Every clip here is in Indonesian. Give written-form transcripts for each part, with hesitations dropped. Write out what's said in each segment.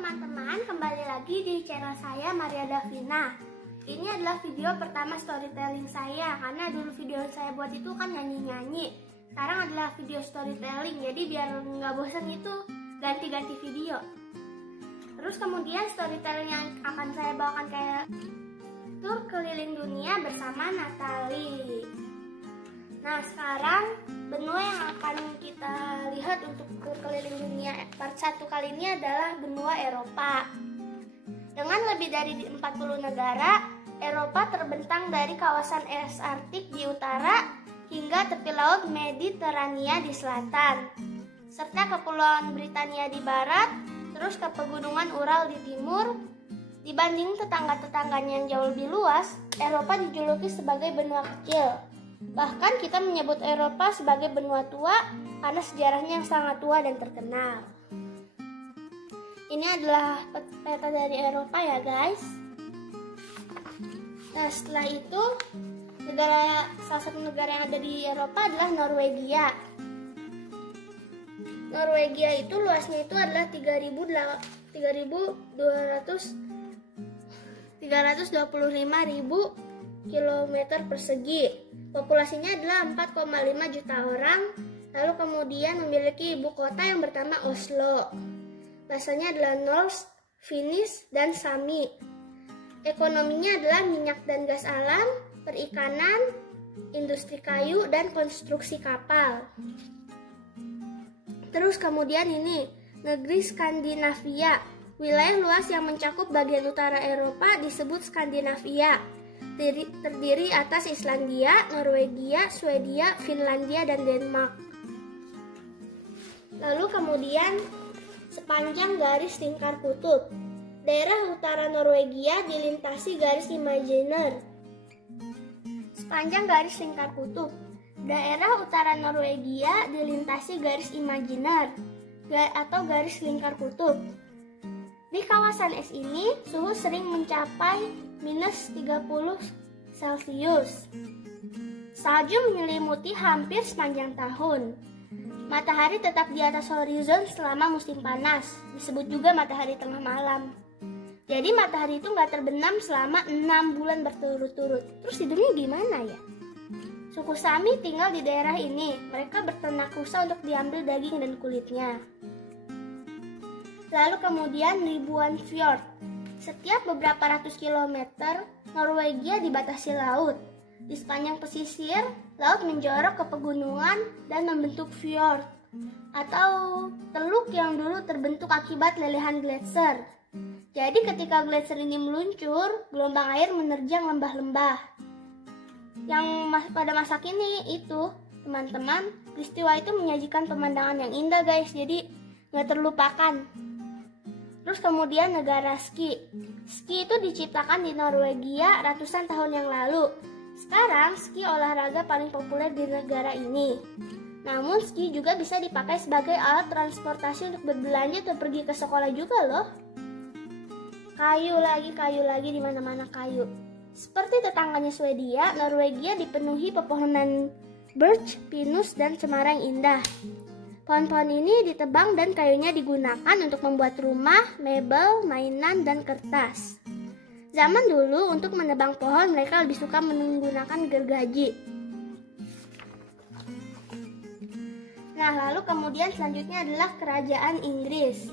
teman-teman, kembali lagi di channel saya Maria Davina. Ini adalah video pertama storytelling saya, karena dulu video yang saya buat itu kan nyanyi-nyanyi. Sekarang adalah video storytelling, jadi biar nggak bosan itu ganti-ganti video. Terus kemudian storytelling yang akan saya bawakan kayak tur keliling dunia bersama Natali. Nah, sekarang benua yang akan kita lihat untuk tur keliling dunia part 1 kali ini adalah benua Eropa. Dengan lebih dari 40 negara, Eropa terbentang dari kawasan es Arktik di utara hingga tepi laut Mediterania di selatan, serta Kepulauan Britania di barat, terus ke pegunungan Ural di timur. Dibanding tetangga-tetangganya yang jauh lebih luas, Eropa dijuluki sebagai benua kecil. Bahkan kita menyebut Eropa sebagai benua tua karena sejarahnya yang sangat tua dan terkenal. Ini adalah peta dari Eropa ya guys. Nah, setelah itu salah satu negara yang ada di Eropa adalah Norwegia. Norwegia itu luasnya itu adalah 325.000 km persegi. Populasinya adalah 4,5 juta orang. Lalu kemudian memiliki ibu kota yang bernama Oslo. Bahasanya adalah Norsk, Finnish, dan Sami. Ekonominya adalah minyak dan gas alam, perikanan, industri kayu, dan konstruksi kapal. Terus kemudian ini, negeri Skandinavia. Wilayah luas yang mencakup bagian utara Eropa disebut Skandinavia. Terdiri atas Islandia, Norwegia, Swedia, Finlandia, dan Denmark. Lalu kemudian sepanjang garis lingkar kutub. Daerah utara Norwegia dilintasi garis imajiner. Sepanjang garis lingkar kutub. Daerah utara Norwegia dilintasi garis imajiner atau garis lingkar kutub. Di kawasan es ini, suhu sering mencapai minus 30 Celcius. Salju menyelimuti hampir sepanjang tahun. Matahari tetap di atas horizon selama musim panas, disebut juga matahari tengah malam. Jadi matahari itu nggak terbenam selama 6 bulan berturut-turut. Terus hidupnya gimana ya? Suku Sami tinggal di daerah ini. Mereka berternak rusa untuk diambil daging dan kulitnya. Lalu kemudian ribuan fjord. Setiap beberapa ratus kilometer, Norwegia dibatasi laut. Di sepanjang pesisir, laut menjorok ke pegunungan dan membentuk fjord atau teluk yang dulu terbentuk akibat lelehan gletser. Jadi ketika gletser ini meluncur, gelombang air menerjang lembah-lembah. Yang pada masa kini itu, teman-teman, peristiwa itu menyajikan pemandangan yang indah guys, jadi nggak terlupakan. Terus kemudian negara ski. Ski itu diciptakan di Norwegia ratusan tahun yang lalu. Sekarang ski olahraga paling populer di negara ini. Namun ski juga bisa dipakai sebagai alat transportasi untuk berbelanja atau pergi ke sekolah juga loh. Kayu lagi di mana-mana kayu. Seperti tetangganya Swedia, Norwegia dipenuhi pepohonan birch, pinus, dan cemara yang indah. Pohon-pohon ini ditebang dan kayunya digunakan untuk membuat rumah, mebel, mainan, dan kertas. Zaman dulu untuk menebang pohon mereka lebih suka menggunakan gergaji. Nah, lalu kemudian selanjutnya adalah Kerajaan Inggris.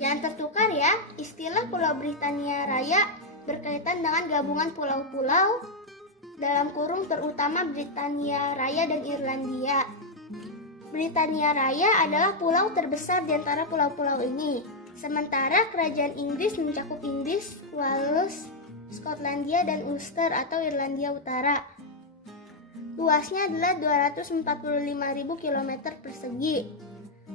Jangan tertukar ya, istilah Pulau Britania Raya berkaitan dengan gabungan pulau-pulau dalam kurung terutama Britania Raya dan Irlandia. Britania Raya adalah pulau terbesar di antara pulau-pulau ini. Sementara Kerajaan Inggris mencakup Inggris, Wales, Skotlandia, dan Ulster atau Irlandia Utara. Luasnya adalah 245.000 km persegi.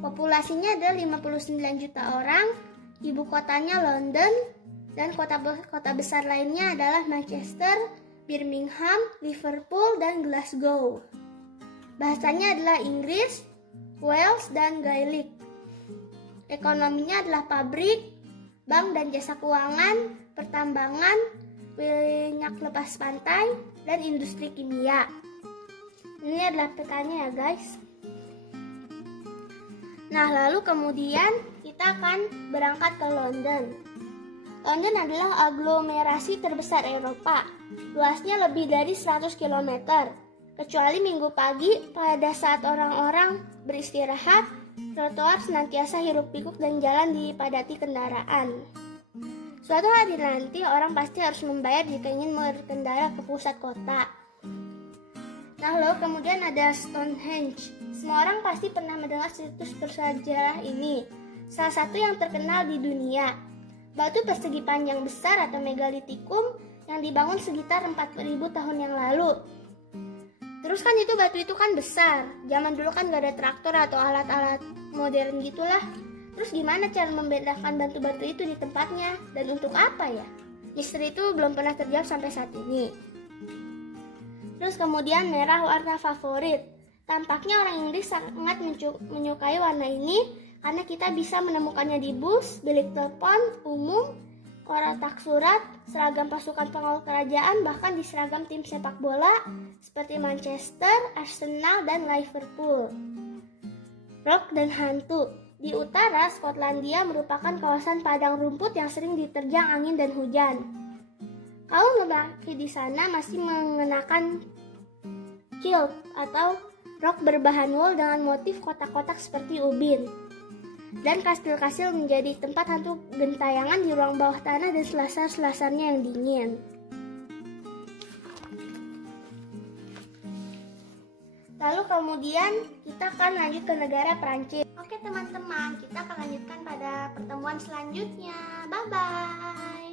Populasinya adalah 59 juta orang. Ibu kotanya London, dan kota besar lainnya adalah Manchester, Birmingham, Liverpool, dan Glasgow. Bahasanya adalah Inggris, Wales, dan Gaelic. Ekonominya adalah pabrik, bank dan jasa keuangan, pertambangan, minyak lepas pantai, dan industri kimia. Ini adalah petanya ya guys. Nah, lalu kemudian kita akan berangkat ke London. London adalah aglomerasi terbesar Eropa. Luasnya lebih dari 100 km. Kecuali minggu pagi pada saat orang-orang beristirahat, trotoar senantiasa hiruk-pikuk dan jalan dipadati kendaraan. Suatu hari nanti orang pasti harus membayar jika ingin berkendara ke pusat kota. Nah, lalu kemudian ada Stonehenge. Semua orang pasti pernah mendengar situs bersejarah ini. Salah satu yang terkenal di dunia. Batu persegi panjang besar atau megalitikum yang dibangun sekitar 40.000 tahun yang lalu. Terus kan itu batu itu kan besar. Zaman dulu kan gak ada traktor atau alat-alat modern gitulah. Terus gimana cara membedakan batu-batu itu di tempatnya? Dan untuk apa ya? Misteri itu belum pernah terjawab sampai saat ini. Terus kemudian merah warna favorit. Tampaknya orang Inggris sangat menyukai warna ini karena kita bisa menemukannya di bus, bilik telepon umum, kotak surat, seragam pasukan pengawal kerajaan, bahkan di seragam tim sepak bola seperti Manchester, Arsenal, dan Liverpool. Rock dan hantu. Di utara, Skotlandia merupakan kawasan padang rumput yang sering diterjang angin dan hujan. Kaum lelaki di sana masih mengenakan kilt atau rok berbahan wool dengan motif kotak-kotak seperti ubin. Dan kastil-kastil menjadi tempat hantu gentayangan di ruang bawah tanah dan selasar-selasarnya yang dingin. Lalu kemudian kita akan lanjut ke negara Prancis. Oke teman-teman, kita akan lanjutkan pada pertemuan selanjutnya. Bye-bye.